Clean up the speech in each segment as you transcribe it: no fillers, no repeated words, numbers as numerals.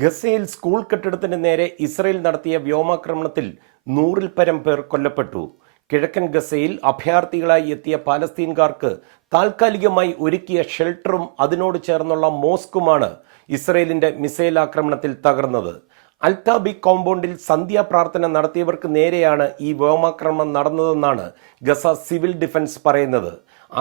ഗസയിൽ സ്കൂൾ കെട്ടിടത്തിന് നേരെ ഇസ്രയേൽ നടത്തിയ വ്യോമാക്രമണത്തിൽ 100-ൽ പരം പേർ കൊല്ലപ്പെട്ടു. കിഴക്കൻ ഗസയിൽ അഭയാർത്ഥികളായി എത്തിയ പാലസ്തീൻകാർക്ക് താൽക്കാലികമായി ഒരുക്കിയ ഷെൽട്ടറും അതിനോട് ചേർന്നുള്ള മോസ്കുമാണ് ഇസ്രയേലിന്റെ മിസൈൽ ആക്രമണത്തിൽ തകർന്നത്. അൽതാബി കോമ്പൗണ്ടിൽ സന്ധ്യാപ്രാർത്ഥന നടത്തിയവർക്ക് നേരെയാണ് ഈ വ്യോമാക്രമണം നടന്നതെന്നാണ് ഗസ സിവിൽ ഡിഫൻസ് പറയുന്നത്.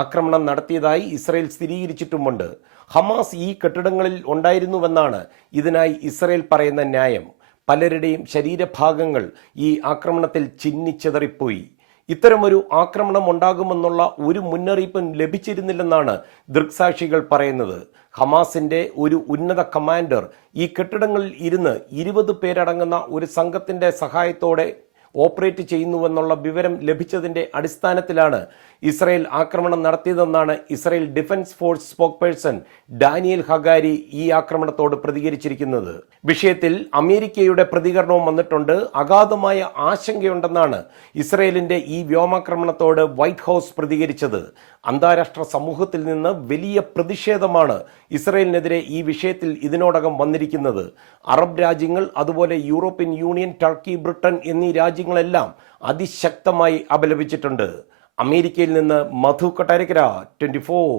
ആക്രമണം നടത്തിയതായി ഇസ്രയേൽ സ്ഥിരീകരിച്ചിട്ടുമുണ്ട്. ഹമാസ് ഈ കെട്ടിടങ്ങളിൽ ഉണ്ടായിരുന്നുവെന്നാണ് ഇതിനായി ഇസ്രയേൽ പറയുന്ന ന്യായം. പലരുടെയും ശരീരഭാഗങ്ങൾ ഈ ആക്രമണത്തിൽ ചിന്നിച്ചിതറിപ്പോയി. ഇത്തരമൊരു ആക്രമണം ഉണ്ടാകുമെന്നുള്ള ഒരു മുന്നറിയിപ്പും ലഭിച്ചിരുന്നില്ലെന്നാണ് ദൃക്സാക്ഷികൾ പറയുന്നത്. ഹമാസിന്റെ ഒരു ഉന്നത കമാൻഡർ ഈ കെട്ടിടങ്ങളിൽ ഇരുന്ന് 20 പേരടങ്ങുന്ന ഒരു സംഘത്തിന്റെ സഹായത്തോടെ ഓപ്പറേറ്റ് ചെയ്യുന്നുവെന്നുള്ള വിവരം ലഭിച്ചതിന്റെ അടിസ്ഥാനത്തിലാണ് ഇസ്രയേൽ ആക്രമണം നടത്തിയതെന്നാണ് Israel defence force spokesperson Daniel Hagari ഈ ആക്രമണത്തോട് പ്രതികരിച്ചിരിക്കുന്നത്. വിഷയത്തിൽ അമേരിക്കയുടെ പ്രതികരണവും വന്നിട്ടുണ്ട്. അഗാധമായ ആശങ്കയുണ്ടെന്നാണ് ഇസ്രയേലിന്റെ ഈ വ്യോമാക്രമണത്തോട് വൈറ്റ് ഹൗസ് പ്രതികരിച്ചത്. അന്താരാഷ്ട്ര സമൂഹത്തിൽ നിന്ന് വലിയ പ്രതിഷേധമാണ് ഇസ്രയേലിനെതിരെ ഈ വിഷയത്തിൽ ഇതിനോടകം വന്നിരിക്കുന്നത്. അറബ് രാജ്യങ്ങൾ, അതുപോലെ യൂറോപ്യൻ യൂണിയൻ, ടർക്കി, ബ്രിട്ടൻ എന്നീ രാജ്യങ്ങളെല്ലാം അതിശക്തമായി അപലപിച്ചിട്ടുണ്ട്. അമേരിക്കയിൽ നിന്ന് മധു കൊട്ടാരക്കര, 24.